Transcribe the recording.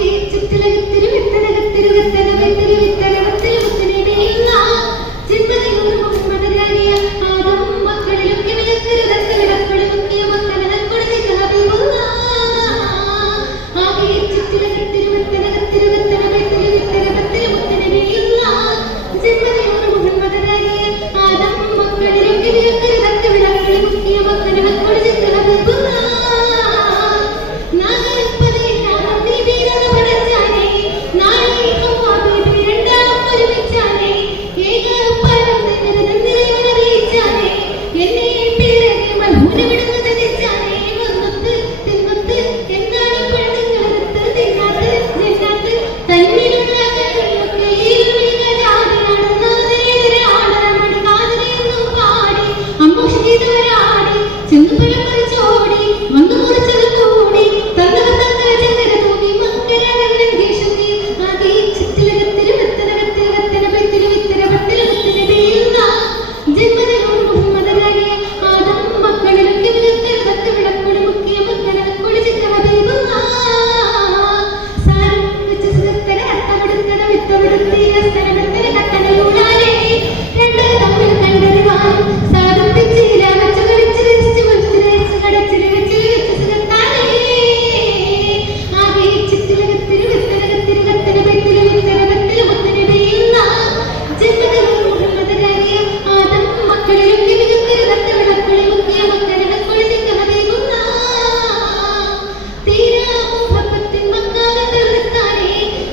തിരുവിത്തനകത്തിരുവിത്തനകത്തിരുവിത്തനവിത്തന ಒಂದು